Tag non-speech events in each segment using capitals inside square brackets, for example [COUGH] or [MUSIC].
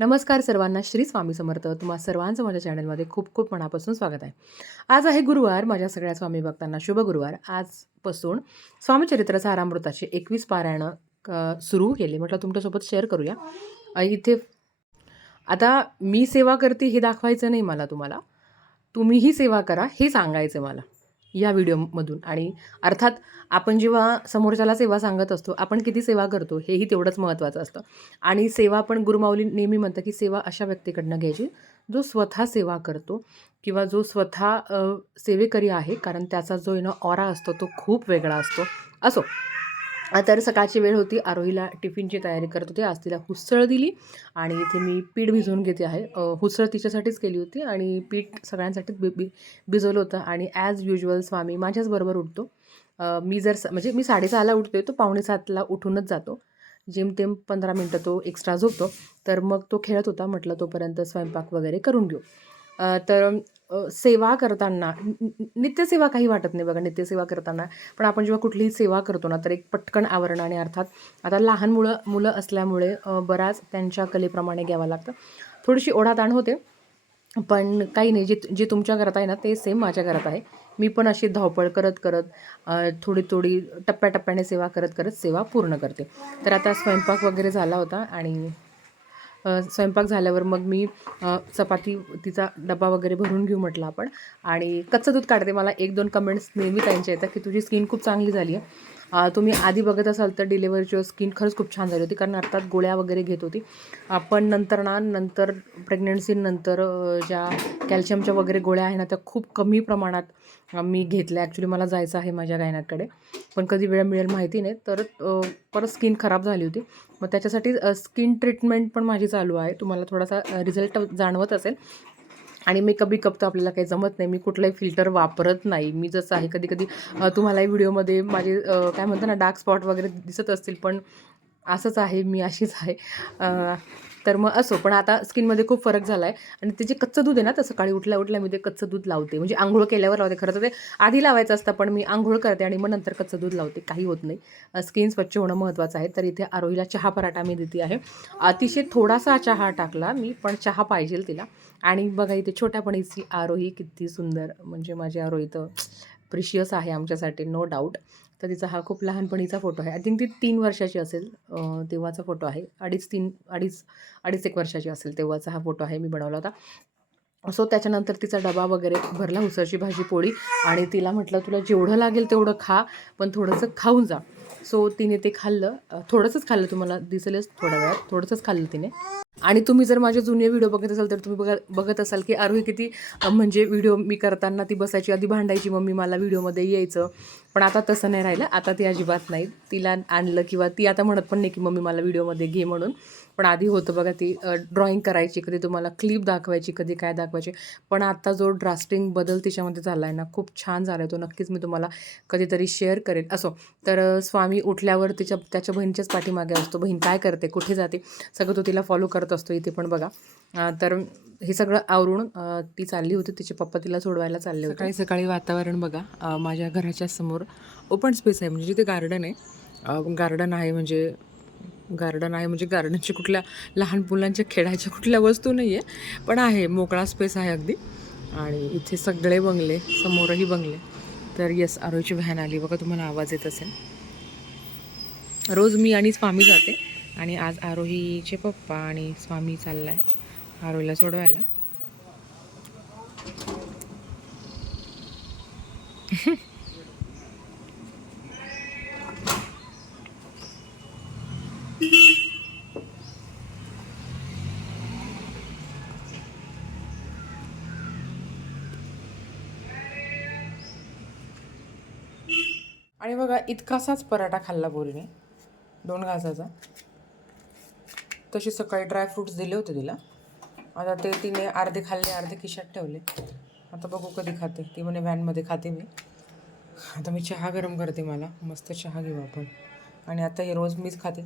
नमस्कार सर्वांना श्री स्वामी समर्थ. तुम्हा सर्वांचं माझ्या चॅनलमध्ये खूप खूप मनापासून स्वागत आहे. आज आहे गुरुवार माझ्या सगळ्या स्वामी भक्तांना शुभ गुरुवार. आजपासून स्वामीचरित्र सारामृताची एकवीस पारायणं क- सुरू केली. म्हटलं तुमच्यासोबत शेअर करूया. इथे आता मी सेवा करते हे दाखवायचं नाही मला तुम्हाला. तुम्हीही सेवा करा हे सांगायचं मला. या व्हिडिओमधून. आणि अर्थात आपण जेव्हा समोरच्याला सेवा सांगत असतो आपण किती सेवा करतो हेही तेवढंच महत्त्वाचं असतं. आणि सेवा पण गुरुमाऊली नेहमी म्हणतं की सेवा अशा व्यक्तीकडनं घ्यायची जो स्वतः सेवा करतो किंवा जो स्वतः सेवेकरी आहे कारण त्याचा जो येणं ऑरा असतो तो खूप वेगळा असतो. असो. तर सकाळची वेळ होती. आरोहीला टिफिनची तयारी करत होते. आज तिला हुसळ दिली आणि इथे मी पीठ भिजवून घेते आहे. हुसळ तिच्यासाठीच केली होती आणि पीठ सगळ्यांसाठीच बि बि भिजवलं होतं आणि ॲज युजल स्वामी माझ्याच बरोबर उठतो. मी जर स- म्हणजे मी साडेसहाला उठते तो पावणे सातला उठूनच जातो. जेमतेम पंधरा मिनटं तो एक्स्ट्रा झोपतो. तर मग तो खेळत होता. म्हटलं तोपर्यंत स्वयंपाक वगैरे करून घेऊ. तर सेवा करताना नित्यसेवा काही वाटत नाही बघा नित्यसेवा करताना. पण आपण जेव्हा कुठलीही सेवा करतो ना तर एक पटकन आवरण आणि अर्थात आता लहान मुलं मुलं असल्यामुळे बराच त्यांच्या कलेप्रमाणे घ्यावं लागतं. थोडीशी ओढाताण होते पण काही नाही. जे जे तुमच्या घरात आहे ना ते सेम माझ्या घरात आहे. मी पण अशी धावपळ करत करत थोडी थोडी टप्प्याटप्प्याने सेवा करत करत सेवा पूर्ण करते. तर आता स्वयंपाक वगैरे झाला होता आणि स्वयंपाक झाल्यावर मग मी चपाती तिचा डबा वगैरे भरून घेऊ म्हटलं आपण. आणि कच्चं दूध काढते. मला एक दोन कमेंट्स नेहमी त्यांच्या येतात की तुझी स्किन खूप चांगली झाली आहे. तुम्ही आधी बघत असाल तर डिलेवरीची स्किन खरंच खूप छान झाली होती. कारण अर्थात गोळ्या वगैरे घेत होती. पण नंतर ना नंतर प्रेग्नन्सीनंतर ज्या कॅल्शियमच्या वगैरे गोळ्या आहे ना त्या खूप कमी प्रमाणात मी घेतलं ॲक्च्युली मला जायचं आहे माझ्या गायनाकडे. पण कधी वेळ मिळेल माहिती नाही. तर परत स्किन खराब झाली होती. मग त्याच्यासाठी स्किन ट्रीटमेंट पण माझी चालू आहे. तुम्हाला थोडासा रिझल्ट जाणवत असेल. आणि मेकअप बिकअप तर आपल्याला काही जमत नाही. मी कुठलाही फिल्टर वापरत नाही. मी जसं आहे कधी कधी तुम्हालाही व्हिडिओमध्ये माझे काय म्हणतात ना डार्क स्पॉट वगैरे दिसत असतील. पण असंच आहे मी अशीच आहे. तर मग असो पण आता स्किनमध्ये खूप फरक झाला आहे आणि ते जे कच्चं दूध आहे ना तर सकाळी उठल्या उठल्या मी ते कच्चं दूध लावते. म्हणजे आंघोळ केल्यावर लावते. खरं तर ते आधी लावायचं असतं पण मी आंघोळ करते आणि मग नंतर कच्चं दूध लावते. काही होत नाही. स्किन स्वच्छ होणं महत्त्वाचं आहे. तर इथे आरोहीला चहा पराठा मी देते आहे. अतिशय थोडासा चहा टाकला मी पण चहा पाहिजे तिला. आणि बघा इथे छोट्यापणीची आरोही किती सुंदर म्हणजे माझी आरोही तर प्रिशियस आहे आमच्यासाठी नो डाऊट तर तिचा हा खूप लहानपणीचा फोटो आहे. आय थिंक ती तीन वर्षाची असेल तेव्हाचा फोटो आहे. अडीच तीन अडीच अडीच एक वर्षाची असेल तेव्हाचा हा फोटो आहे मी बनवला होता. सो त्याच्यानंतर तिचा डबा वगैरे भरला उसळची भाजी पोळी. आणि तिला म्हटलं तुला जेवढं लागेल तेवढं खा पण थोडंसं खाऊन जा. सो तिने ते खाल्लं. थोडंसंच खाल्लं तुम्हाला दिसेलच थोड्या वेळात. थोडंसंच खाल्लं तिने. आणि तुम्ही जर माझे जुने व्हिडिओ बघत असाल तर तुम्ही बघा बघत असाल की आरोही किती म्हणजे व्हिडिओ मी करताना ती बसायची आधी भांडायची मम्मी मला व्हिडिओमध्ये यायचं. पण आता तसं नाही राहिलं. आता ती अजिबात नाही तिला आणलं किंवा ती आता म्हणत पण नाही की मम्मी मला व्हिडिओमध्ये घे म्हणून. पण आधी होतं बघा ती ड्रॉइंग करायची कधी तुम्हाला क्लिप दाखवायची कधी काय दाखवायची. पण आता जो ड्रास्टिंग बदल तिच्यामध्ये झाला आहे ना खूप छान झाला आहे तो. नक्कीच मी तुम्हाला कधीतरी शेअर करेन असो तर स्वामी उठल्यावर तिच्या त्याच्या बहिणीच्याच पाठीमागे असतो. बहीण काय करते कुठे जाते सगळं तो तिला फॉलो करत असतो इथे पण बघा. तर हे सगळं आवरून ती चालली होती. तिचे पप्पा तिला सोडवायला चालले होते. सकाळी सकाळी वातावरण बघा. माझ्या घराच्या समोर ओपन स्पेस आहे. म्हणजे जिथे गार्डन आहे गार्डन आहे म्हणजे गार्डन आहे म्हणजे गार्डनची कुठल्या लहान मुलांच्या खेळायच्या कुठल्या वस्तू नाही आहे पण आहे मोकळा स्पेस आहे अगदी. आणि इथे सगळे बंगले समोरही बंगले. तर येस आरोहीची व्हॅन आली. बघा तुम्हाला आवाज येत असेल. रोज मी आणि स्वामी जाते. आणि आज आरोहीचे पप्पा आणि स्वामी चाललाय आरोहीला सोडवायला. [LAUGHS] आणि बघा इतकासाच पराठा खाल्ला बोरीने दोन घासाचा. तशी सकाळी ड्रायफ्रूट्स दिले होते तिला. आता ते तिने अर्धे खाल्ले अर्धे खिशात ठेवले. आता बघू कधी खाते. ती म्हणे व्हॅनमध्ये खाते मी. आता मी चहा गरम करते मला. मस्त चहा घेऊ आपण. आणि आता हे रोज मीच खाते.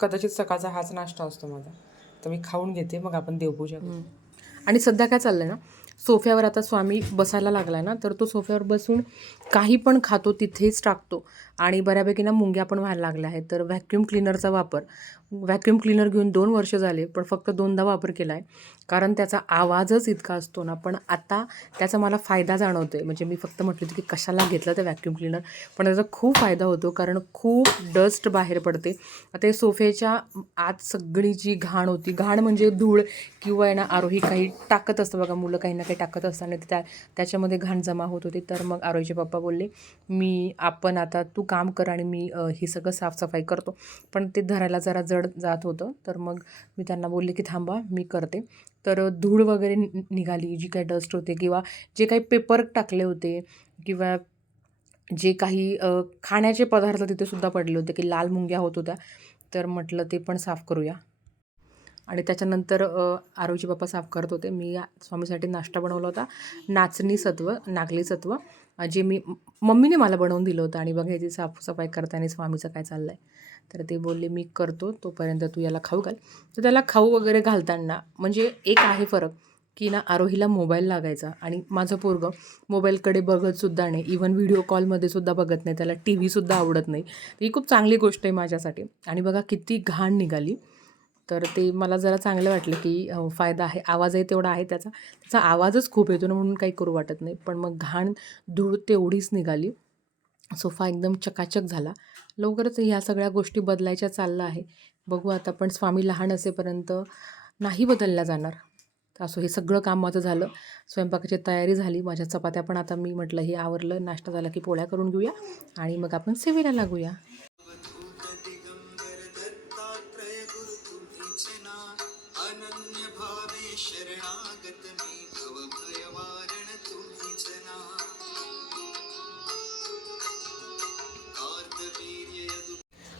कदाचित सकाळचा हाच नाश्ता असतो माझा. तर मी खाऊन घेते. मग आपण देवपूजा आणि सध्या काय चाललंय ना? सोफ्यावर आता स्वामी बसायला लागला ना तर तो सोफ्यावर बसून काही पण खातो तिथेच टाकतो. आणि बऱ्यापैकी ना मुंग्या पण व्हायला लागल्या आहेत. तर व्हॅक्यूम क्लिनरचा वापर व्हॅक्यूम क्लिनर घेऊन दोन वर्ष झाले पण फक्त दोनदा वापर केला आहे कारण त्याचा आवाजच इतका असतो ना पण आता त्याचा मला फायदा जाणवतो आहे म्हणजे मी फक्त म्हटलं होतं की कशाला घेतलं ते व्हॅक्यूम क्लिनर पण त्याचा खूप फायदा होतो कारण खूप डस्ट बाहेर पडते. आता हे सोफ्याच्या आत सगळी जी घाण होती घाण म्हणजे धूळ किंवा आहे ना आरोही काही टाकत असतं बघा मुलं काही ना काही टाकत असताना त्या त्याच्यामध्ये घाण जमा होत होती. तर मग आरोहीचे पप्पा बोलले मी आपण आता तू काम कर आणि मी हे सगळं साफसफाई करतो. पण ते धरायला जरा जड जात होतं. तर मग मी त्यांना बोलले की थांबा मी करते. तर धूळ वगैरे नि- निघाली जी काही डस्ट होते किंवा जे काही पेपर टाकले होते किंवा जे काही खाण्याचे पदार्थ तिथे सुद्धा पडले होते की लाल मुंग्या होत होत्या. तर म्हटलं ते पण साफ करूया. आणि त्याच्यानंतर आरोजी बाप्पा साफ करत होते. मी स्वामीसाठी नाश्ता बनवला होता. नाचणी सत्व नागली सत्व जे मी मम्मीने मला बनवून दिलं होतं. आणि बघायची साफसफाई करताना स्वामीचं काय चाललं आहे तर ते बोलले मी करतो. तोपर्यंत तू याला खाऊ घाल. तर त्याला खाऊ वगैरे घालताना म्हणजे एक आहे फरक की ना आरोहीला मोबाईल लागायचा. आणि माझं पोरगं मोबाईलकडे बघतसुद्धा नाही. इवन व्हिडिओ कॉलमध्ये सुद्धा बघत नाही. त्याला टी व्हीसुद्धा आवडत नाही. ही खूप चांगली गोष्ट आहे माझ्यासाठी. आणि बघा किती घाण निघाली. तर ते मला जरा चांगलं वाटलं की फायदा आहे. आवाजही तेवढा आहे त्याचा. त्याचा आवाजच खूप येतो ना म्हणून काही करू वाटत नाही. पण मग घाण धूळ तेवढीच निघाली. सोफा एकदम चकाचक झाला. लवकरच ह्या सगळ्या गोष्टी बदलायच्या चाललं आहे. बघू आता पण स्वामी लहान असेपर्यंत नाही बदलल्या जाणार. असो हे सगळं काम माझं झालं. स्वयंपाकाची तयारी झाली. माझ्या चपात्या पण आता मी म्हटलं हे आवरलं. नाश्ता झाला की पोळ्या करून घेऊया. आणि मग आपण सेवेला लागूया.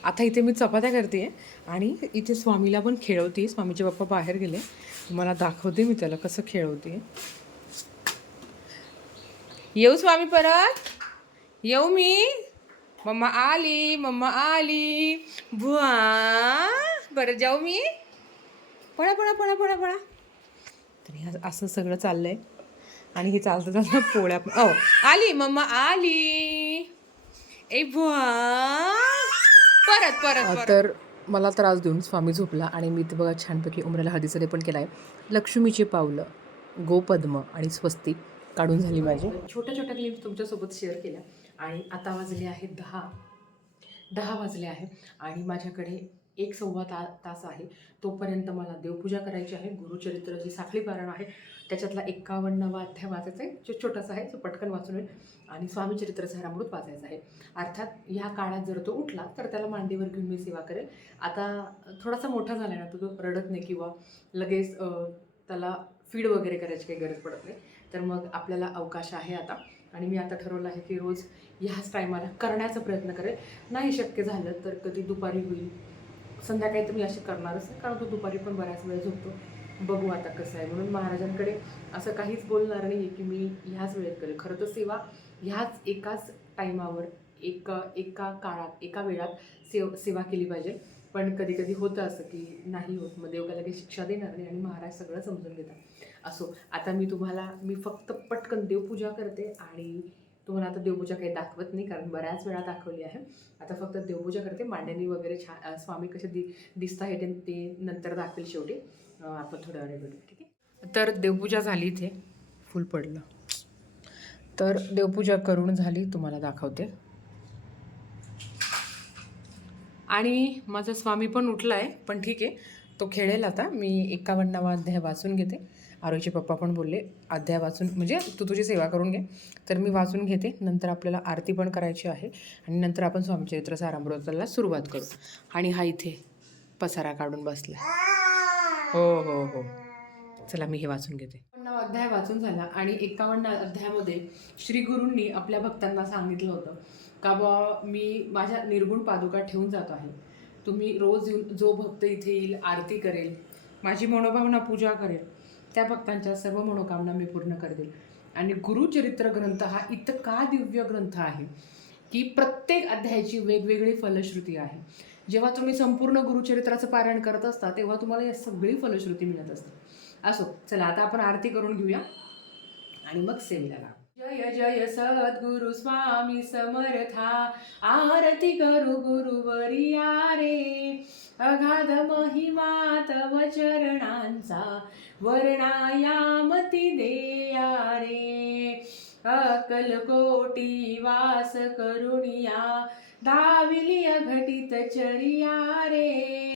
आता इथे मी चपात्या करते आणि इथे स्वामीला पण खेळवते. स्वामीचे पप्पा बाहेर गेले. तुम्हाला दाखवते मी त्याला कसं खेळवते. येऊ स्वामी परत? येऊ मी? मम्मा आली मम्मा आली. भुवा बरं जाऊ मी. पळा पळा पळा पळा पळा. तर असं सगळं चाललंय. आणि हे चालतं चालतं पोळ्या ओ आली मम्मा आली. ए बुवा परत परत तर मला त्रास देऊन स्वामी झोपला आणि मी ते बघा छानपैकी उमऱ्याला हळदीचं पण केलं आहे लक्ष्मीची पावलं गोपद्म आणि स्वस्तिक काढून झाली माझी. छोट्या छोट्या क्लिप तुमच्यासोबत शेअर केल्या. आणि आता वाजले आहेत दहा. दहा वाजले आहे आणि माझ्याकडे एक सव्वा ता तास आहे. तोपर्यंत मला देवपूजा करायची आहे. गुरुचरित्र जी साखळी पारायण आहे त्याच्यातला एक्कावन्नावा अध्याय वाचायचा आहे जो छोटासा आहे जो पटकन वाचून येईल. आणि स्वामीचरित्र चरित्रचा वाचायचं आहे. अर्थात ह्या काळात जर तो उठला तर त्याला मांडीवर घेऊन मी सेवा करेल. आता थोडासा मोठा झाला ना तो रडत नाही किंवा लगेच त्याला फीड वगैरे करायची काही गरज पडत नाही. तर मग आपल्याला अवकाश आहे आता. आणि मी आता ठरवलं आहे की रोज ह्याच टायमाला करण्याचा प्रयत्न करेल. नाही शक्य झालं तर कधी दुपारी होईल. संध्याकाळी तर मी असे करणारच नाही कारण तो दुपारी पण बऱ्याच वेळ झोपतो. बघू आता कसं आहे. म्हणून महाराजांकडे असं काहीच बोलणार नाही आहे की मी ह्याच वेळेत करेल. खरं तर सेवा ह्याच एकाच टाईमावर एक एका काळात एका वेळात सेव सेवा केली पाहिजे. पण कधी कधी होतं असं की नाही होत. मग देव काही शिक्षा देणार नाही आणि महाराज सगळं समजून घेतात. असो आता मी तुम्हाला मी फक्त पटकन देवपूजा करते आणि तुम्हाला आता देवपूजा काही दाखवत नाही कारण बऱ्याच वेळा दाखवली आहे. आता फक्त देवपूजा करते मांडणी वगैरे छान स्वामी कसे दि दिसता हे ते- नंतर दाखवेल शेवटी. आपण थोड्या वेळ भेटू ठीक आहे? तर देवपूजा झाली इथे. फुल पडलं. तर देवपूजा करून झाली तुम्हाला दाखवते. आणि माझा स्वामी पण उठला आहे पण ठीक आहे. तो खेळेल आता. मी एकावन्नावा अध्याय वाचून घेते. आरोहीचे पप्पा पण बोलले अध्याय वाचून म्हणजे तू तुझी सेवा करून घे. तर मी वाचून घेते. नंतर आपल्याला आरती पण करायची आहे. आणि नंतर आपण स्वामीचरित्र सारामृताला सुरुवात करू. आणि हा इथे पसारा काढून बसला. हो हो हो. चला मी हे वाचून घेते. अध्याय वाचून झाला. आणि एकावन्न अध्यायामध्ये श्री गुरूंनी आपल्या भक्तांना सांगितलं होतं का बा मी माझ्या निर्गुण पादुका ठेवून जात आहे. तुम्ही रोज येऊन जो भक्त इथे येईल आरती करेल माझी मनोभावना पूजा करेल त्या भक्तांच्या सर्व मनोकामना मी पूर्ण करेल आणि गुरुचरित्र ग्रंथ हा इतका दिव्य ग्रंथ आहे की प्रत्येक अध्यायाची वेगवेगळी फलश्रुती आहे. जेव्हा तुम्ही संपूर्ण गुरुचरित्राचं पारायण करत असता तेव्हा तुम्हाला या सगळी फलश्रुती मिळत असते असो चला आता आपण आरती करून घेऊया. आणि मग सेवेला लाग जय जय सद्गुरु स्वामी समर्था. आरती करू गुरुवरिया रे अगाध महिमा तव चरणांचा वर्णायामती देया रे अकलकोटी वास करुणिया दाविली अघटित चरिया रे.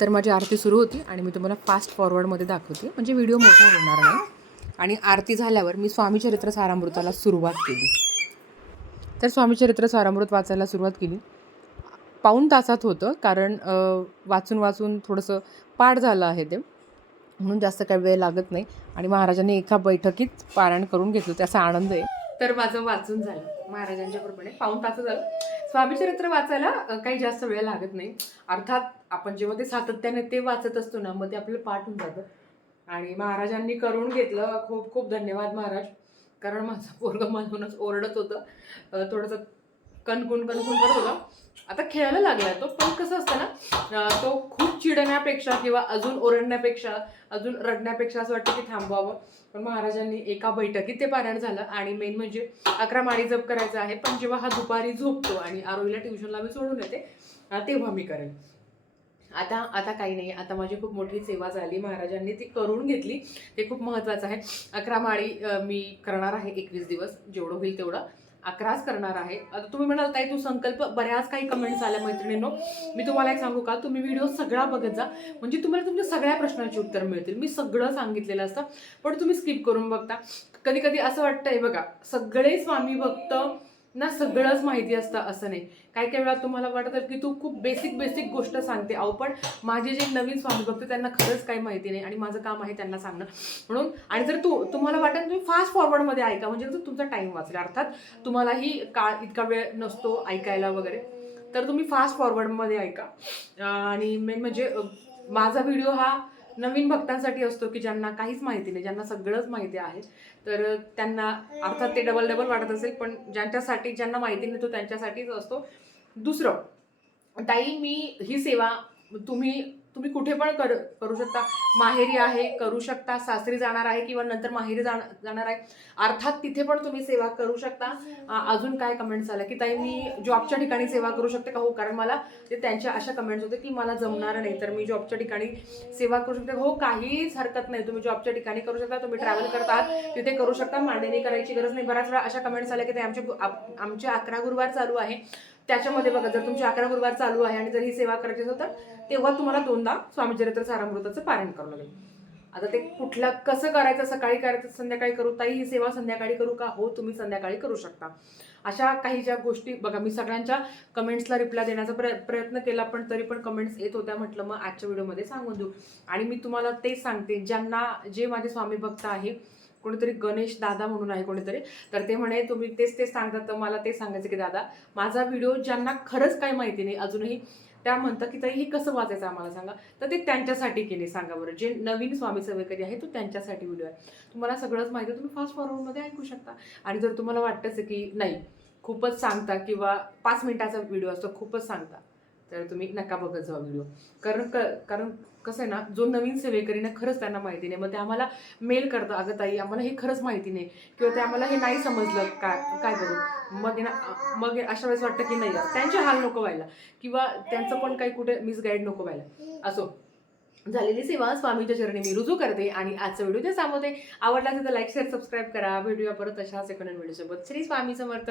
तर माझी आरती सुरू होती आणि मी तुम्हाला फास्ट फॉरवर्डमध्ये दाखवते. म्हणजे व्हिडिओ मोठा होणार नाही. आणि आरती झाल्यावर मी स्वामीचरित्र सारामृताला सुरुवात केली. तर स्वामीचरित्र सारामृत वाचायला सुरुवात केली. पाऊण तासात होतं कारण वाचून वाचून थोडंसं पाठ झालं आहे ते. म्हणून जास्त काही वेळ लागत नाही. आणि महाराजांनी एका बैठकीत पारायण करून घेतलं. त्याचा आनंद आहे. तर माझं वाचून झालं. महाराजांच्या कृपेने पाऊण तास झालं. स्वामीचरित्र वाचायला काही जास्त वेळ लागत नाही. अर्थात आपण जेव्हा ते सातत्याने ते वाचत असतो ना मग ते आपलं पाठ होऊन जातं. आणि महाराजांनी करून घेतलं. खूप खूप धन्यवाद महाराज. कारण माझं पोरगं म्हणूनच ओरडत होतं. थोडंसं कणकुण कणकुण करत होता. आता खेळायला लागलाय तो. पण कसं असतं ना तो खूप चिडण्यापेक्षा किंवा अजून ओरडण्यापेक्षा अजून रडण्यापेक्षा असं वाटतं की थांबवावं. पण महाराजांनी एका बैठकीत ते पारायण झालं. आणि मेन म्हणजे अकरा माळी जप करायचं आहे. पण जेव्हा हा दुपारी झोपतो आणि आरोहीला ट्युशनला मी सोडून येते तेव्हा मी करेन. आता आता काही नाही. आता माझी खूप मोठी सेवा झाली. महाराजांनी ती करून घेतली. ते खूप महत्त्वाचं आहे. अकरा माळी मी करणार आहे एकवीस दिवस. जेवढं होईल तेवढं अकराच करणार आहे. आता तुम्ही म्हणाल ताई तू संकल्प बऱ्याच काही कमेंट्स आल्या मैत्रिणींनो. मी तुम्हाला एक सांगू का? तुम्ही व्हिडिओ सगळा बघत जा. म्हणजे तुम्हाला तुमच्या सगळ्या प्रश्नांची उत्तर मिळतील. मी सगळं सांगितलेलं असतं. पण तुम्ही स्किप करून बघता. कधी कधी असं वाटतंय बघा सगळे स्वामी भक्त ना सगळंच माहिती असतं असं नाही. काही काही वेळा तुम्हाला वाटतं की तू खूप बेसिक बेसिक गोष्ट सांगते. अहो पण माझे जे नवीन स्वामी भक्त त्यांना खरंच काही माहिती नाही आणि माझं काम आहे त्यांना सांगणं. म्हणून आणि जर तू तुम्हाला वाटेल तुम्ही फास्ट फॉरवर्डमध्ये ऐका म्हणजे जर तुमचा टाईम वाचेल अर्थात तुम्हालाही काळ इतका वेळ नसतो ऐकायला वगैरे तर तुम्ही फास्ट फॉरवर्डमध्ये ऐका. आणि मेन म्हणजे माझा व्हिडिओ हा नवीन भक्तांसाठी असतो की ज्यांना काहीच माहिती नाही ज्यांना सगळंच माहिती आहे तर त्यांना अर्थात ते डबल डबल वाटत असेल पण ज्यांच्यासाठी ज्यांना माहिती नाही तो त्यांच्यासाठीच असतो. दुसरं ताई मी ही सेवा तुम्ही तुम्ही कुठे पण कर करू शकता. माहेरी आहे करू शकता. सासरी जाणार आहे किंवा नंतर माहेरी जाण जाणार आहे. अर्थात तिथे पण तुम्ही सेवा करू शकता. अ, अजून काय कमेंट्स आल्या? की ताई मी जॉबच्या ठिकाणी सेवा करू शकते का हो? कारण मला ते त्यांच्या अशा कमेंट्स होते की मला जमणार नाही. तर मी जॉबच्या ठिकाणी सेवा करू शकते. हो काहीच हरकत नाही. तुम्ही जॉबच्या ठिकाणी करू शकता. तुम्ही ट्रॅव्हल करत आहात तिथे करू शकता. मांडणी करायची गरज नाही. बऱ्याच वेळा अशा कमेंट्स आल्या की ते आमचे आमचे अकरा गुरुवार चालू आहे. त्याच्यामध्ये बघा जर तुमचे अकरा गुरुवार चालू आहे आणि जर ही सेवा करायची असेल तर तेव्हा तुम्हाला दोनदा स्वामीचरित्र सारामृताचं पारायण करावं लागेल. आता ते कुठलं कसं करायचं सकाळी करायचं संध्याकाळी करू? ताई ही सेवा संध्याकाळी करू का? हो तुम्ही संध्याकाळी करू शकता. अशा काही ज्या गोष्टी बघा मी सगळ्यांच्या कमेंट्सला रिप्लाय देण्याचा प्रय प्रयत्न केला पण तरी पण कमेंट्स येत होत्या म्हटलं मग आजच्या व्हिडिओमध्ये सांगून देऊ. आणि मी तुम्हाला तेच सांगते ज्यांना जे माझे स्वामी भक्त आहे कोणीतरी गणेश दादा म्हणून आहे कोणीतरी. तर ते म्हणे तुम्ही तेच तेच सांगतात तर मला ते सांगायचं की दादा माझा व्हिडिओ ज्यांना खरंच काही माहिती नाही अजूनही त्या म्हणतात की ताई हे कसं वाचायचं आम्हाला सांगा? तर ते त्यांच्यासाठी केले सांगा बरं. जे नवीन स्वामी सेवेकरी आहे तो त्यांच्यासाठी व्हिडिओ आहे. तुम्हाला सगळंच माहिती तुम्ही फास्ट फॉरवर्डमध्ये ऐकू शकता. आणि जर तुम्हाला वाटतंच की नाही खूपच सांगता किंवा पाच मिनिटाचा व्हिडिओ असतो खूपच सांगता तर तुम्ही नका बघत जाऊ व्हिडिओ. कारण क कारण कसं आहे ना जो नवीन सेवेकरी ना खरंच त्यांना माहिती नाही मग ते आम्हाला मेल करतं अगं ताई आम्हाला हे खरंच माहिती नाही. किंवा ते आम्हाला हे नाही समजलं काय काय करू? मग ना मग अशा वेळेस वाटतं की नाही त्यांचे हाल नको व्हायला. किंवा त्यांचं पण काही कुठे मिसगाईड नको व्हायला. असो. झालेली सेवा स्वामीच्या चरणी मी रुजू करते आणि आजचा व्हिडिओ ते सांगते आवडला असेल तर लाईक शेअर सबस्क्राईब करा. व्हिडिओ परत अशा सेकंड व्हिडिओसोबत. श्री स्वामी समर्थ.